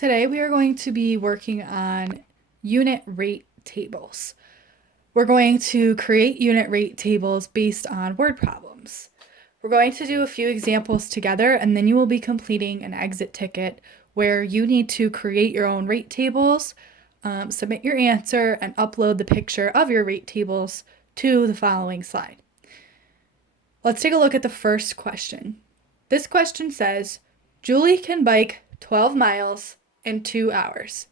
Today we are going to be working on unit rate tables. We're going to create unit rate tables based on word problems. We're going to do a few examples together, and then you will be completing an exit ticket where you need to create your own rate tables, submit your answer, and upload the picture of your rate tables to the following slide. Let's take a look at the first question. This question says, Julie can bike 12 miles in 2 hours.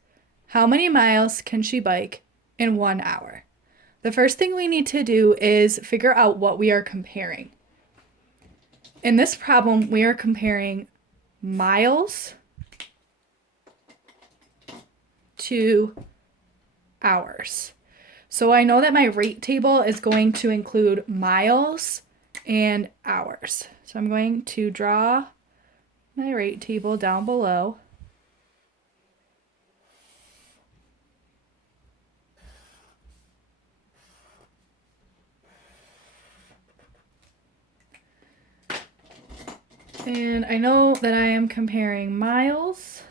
How many miles can she bike in 1 hour? The first thing we need to do is figure out what we are comparing. In this problem, we are comparing miles to hours. So I know that my rate table is going to include miles and hours. So I'm going to draw my rate table down below. And I know that I am comparing miles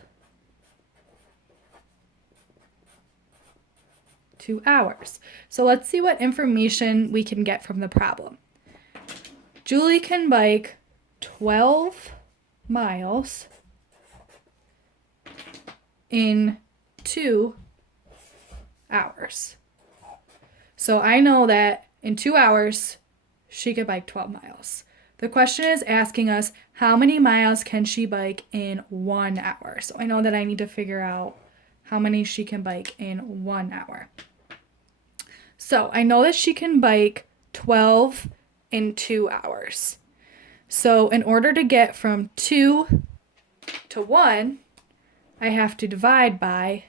to hours. So let's see what information we can get from the problem. Julie can bike 12 miles in 2 hours. So I know that in 2 hours, she could bike 12 miles. The question is asking us how many miles can she bike in 1 hour. So I know that I need to figure out how many she can bike in 1 hour. So I know that she can bike 12 in 2 hours. So in order to get from 2 to 1, I have to divide by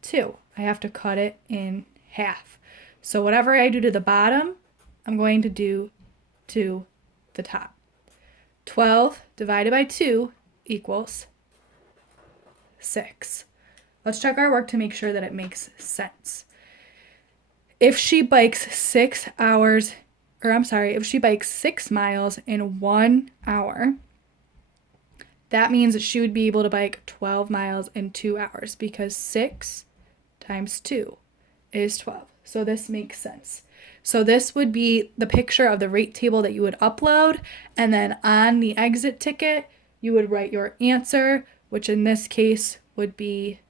2. I have to cut it in half. So whatever I do to the bottom, I'm going to do to the top. 12 divided by 2 equals 6. Let's check our work to make sure that it makes sense. If she bikes 6 miles in 1 hour, that means that she would be able to bike 12 miles in 2 hours because 6 times 2 is 12. So this makes sense. So this would be the picture of the rate table that you would upload, and then on the exit ticket, you would write your answer, which in this case would be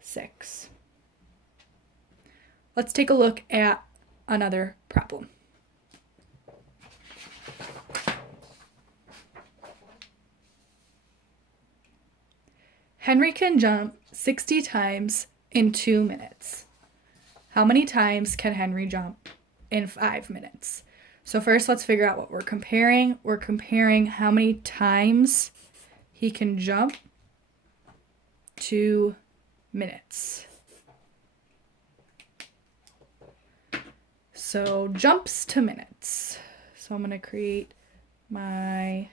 6. Let's take a look at another problem. Henry can jump 60 times in 2 minutes. How many times can Henry jump in 5 minutes? So first, let's figure out what we're comparing. We're comparing how many times he can jump to minutes. So jumps to minutes. So I'm going to create my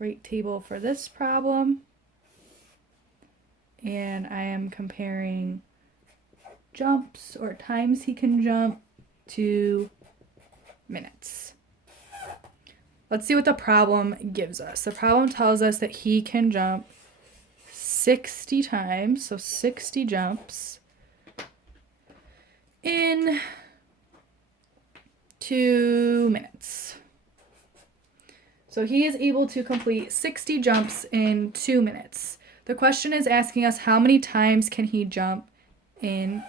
rate table for this problem. And I am comparing jumps or times he can jump to minutes. Let's see what the problem gives us. The problem tells us that he can jump 60 times, so 60 jumps in 2 minutes. So he is able to complete 60 jumps in 2 minutes. The question is asking us how many times can he jump in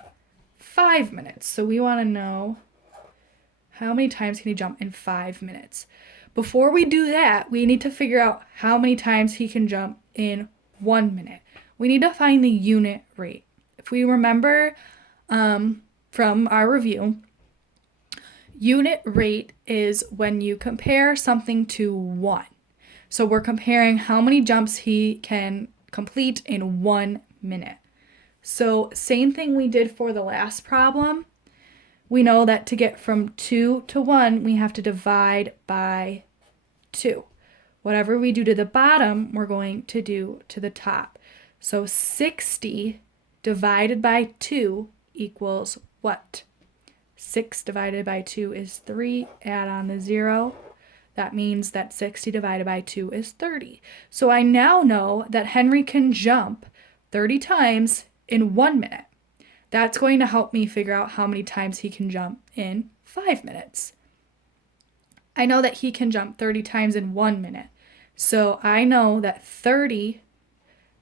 5 minutes. So we want to know how many times can he jump in 5 minutes. Before we do that, we need to figure out how many times he can jump in 1 minute. We need to find the unit rate. If we remember from our review, unit rate is when you compare something to 1. So we're comparing how many jumps he can complete in 1 minute. So same thing we did for the last problem. We know that to get from 2 to 1, we have to divide by 2. Whatever we do to the bottom, we're going to do to the top. So 60 divided by 2 equals what? 6 divided by 2 is 3. Add on the 0. That means that 60 divided by 2 is 30. So I now know that Henry can jump 30 times in 1 minute. That's going to help me figure out how many times he can jump in 5 minutes. I know that he can jump 30 times in 1 minute. So I know that 30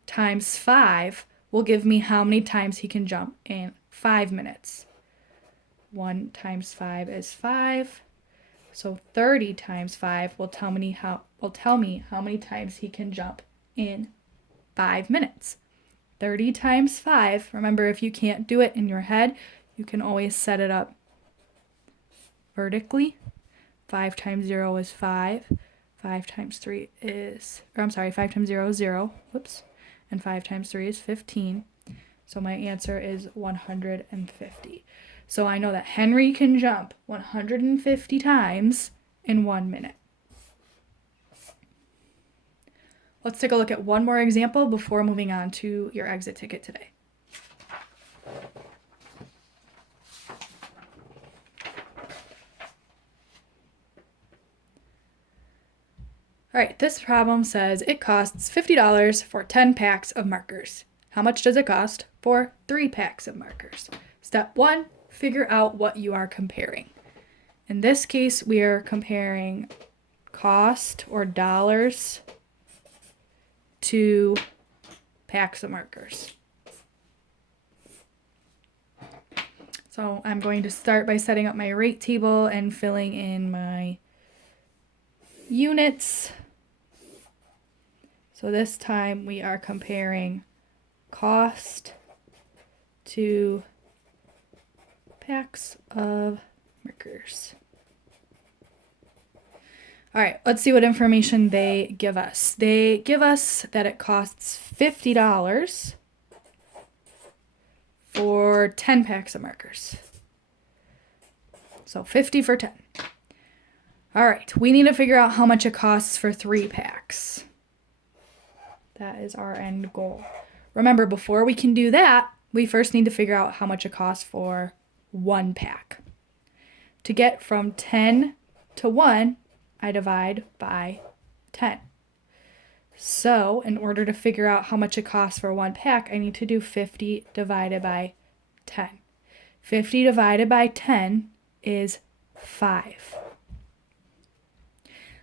times 5 will give me how many times he can jump in 5 minutes. 1 times 5 is 5. So 30 times 5 will tell me how many times he can jump in 5 minutes. 30 times 5, remember, if you can't do it in your head, you can always set it up vertically. 5 times 0 is 5. 5 times 0 is 0. Whoops. And 5 times 3 is 15. So my answer is 150. So I know that Henry can jump 150 times in 1 minute. Let's take a look at one more example before moving on to your exit ticket today. All right, this problem says it costs $50 for 10 packs of markers. How much does it cost for 3 packs of markers? Step 1, figure out what you are comparing. In this case, we are comparing cost or dollars to packs of markers. So I'm going to start by setting up my rate table and filling in my units. So this time we are comparing cost to packs of markers. All right, let's see what information they give us. They give us that it costs $50 for 10 packs of markers. So 50 for 10. All right, we need to figure out how much it costs for 3 packs. That is our end goal. Remember, before we can do that, we first need to figure out how much it costs for 1 pack. To get from 10 to 1, I divide by 10. So in order to figure out how much it costs for 1 pack, I need to do 50 divided by 10. 50 divided by 10 is 5.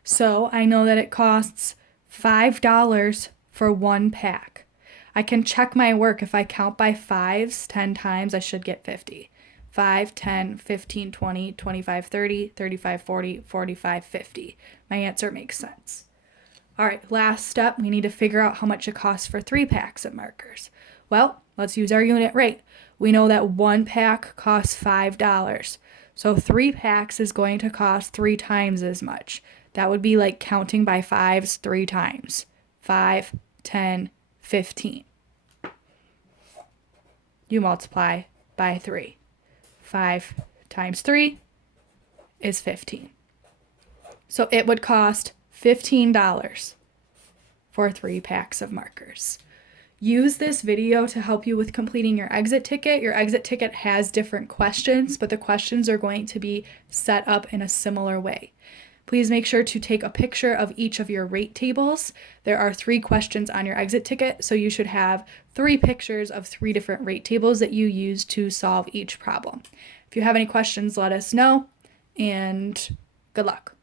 So I know that it costs $5 for 1 pack. I can check my work. If I count by 5s 10 times, I should get 50. 5, 10, 15, 20, 25, 30, 35, 40, 45, 50. My answer makes sense. All right, last step, we need to figure out how much it costs for 3 packs of markers. Well, let's use our unit rate. We know that 1 pack costs $5. So 3 packs is going to cost 3 times as much. That would be like counting by 5s 3 times. 5, 10, 15. You multiply by 3. 5 times 3 is 15. So it would cost $15 for 3 packs of markers. Use this video to help you with completing your exit ticket. Your exit ticket has different questions, but the questions are going to be set up in a similar way. Please make sure to take a picture of each of your rate tables. There are 3 questions on your exit ticket, so you should have 3 pictures of 3 different rate tables that you use to solve each problem. If you have any questions, let us know, and good luck.